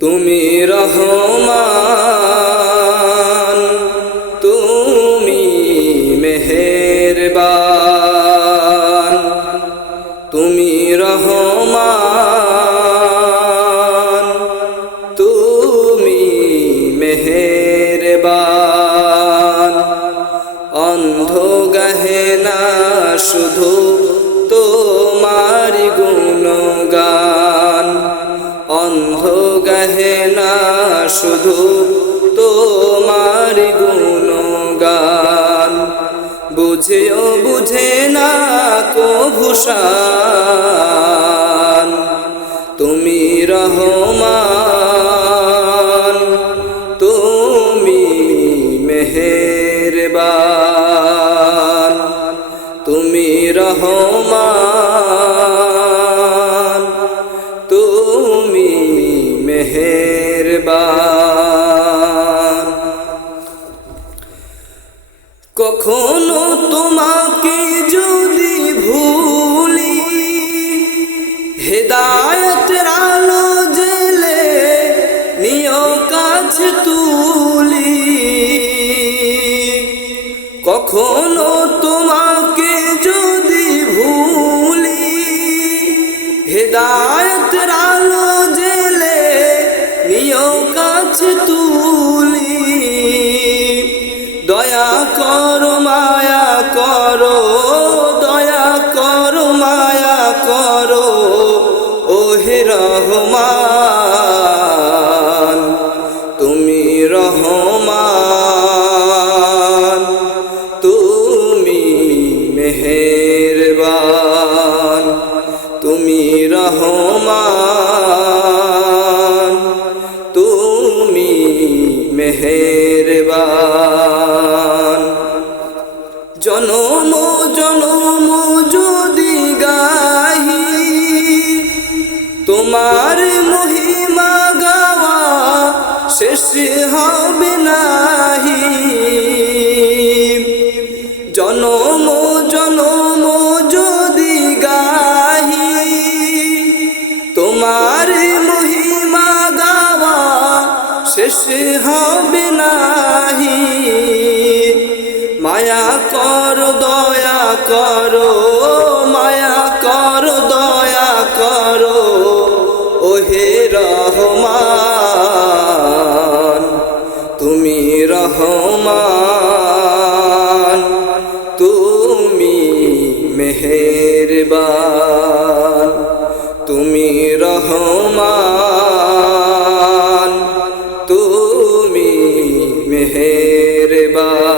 তুমি রহমান, তুমি মেহেরবান, তুমি রহমান, তুমি মেহেরবান। অন্ধ গাহে না শুধু তোমার গুণগান, অন্ধ গাহে না শুধু তোমার গুণগান। বুঝেও বুঝে না কভু শান, তুমি রহমান, তুমি মেহেরবান, তুমি রহমান, তুমি মেহেরবান। কখনো তোমাকে যদি ভুলি, হেদায়েতের আলো জেলে নিও কাছে তুলি। কখনো তোমাকে যদি ভুলি, হেদায়েতের আলো জেলে নিও কাছে তুলি। দয়া করো মায়া করো, দয়া করো মায়া করো, ওহে রহমান, তুমি রহমান, তুমি মেহেরবান, তুমি রহমান, তুমি মেহেরবান। জনম জনম যদি গাহি তোমার মহিমা, গাওয়া শেষ হবে নাহি। জনম জনম যদি গাহি তোমার মহিমা, গাওয়া শেষ হবে নাহি। মায়া করো দয়া করো, মায়া করো দয়া করো, ওহে রহমান, তুমি রহমান, তুমি মেহেরবান, তুমি রহমান, তুমি মেহেরবান।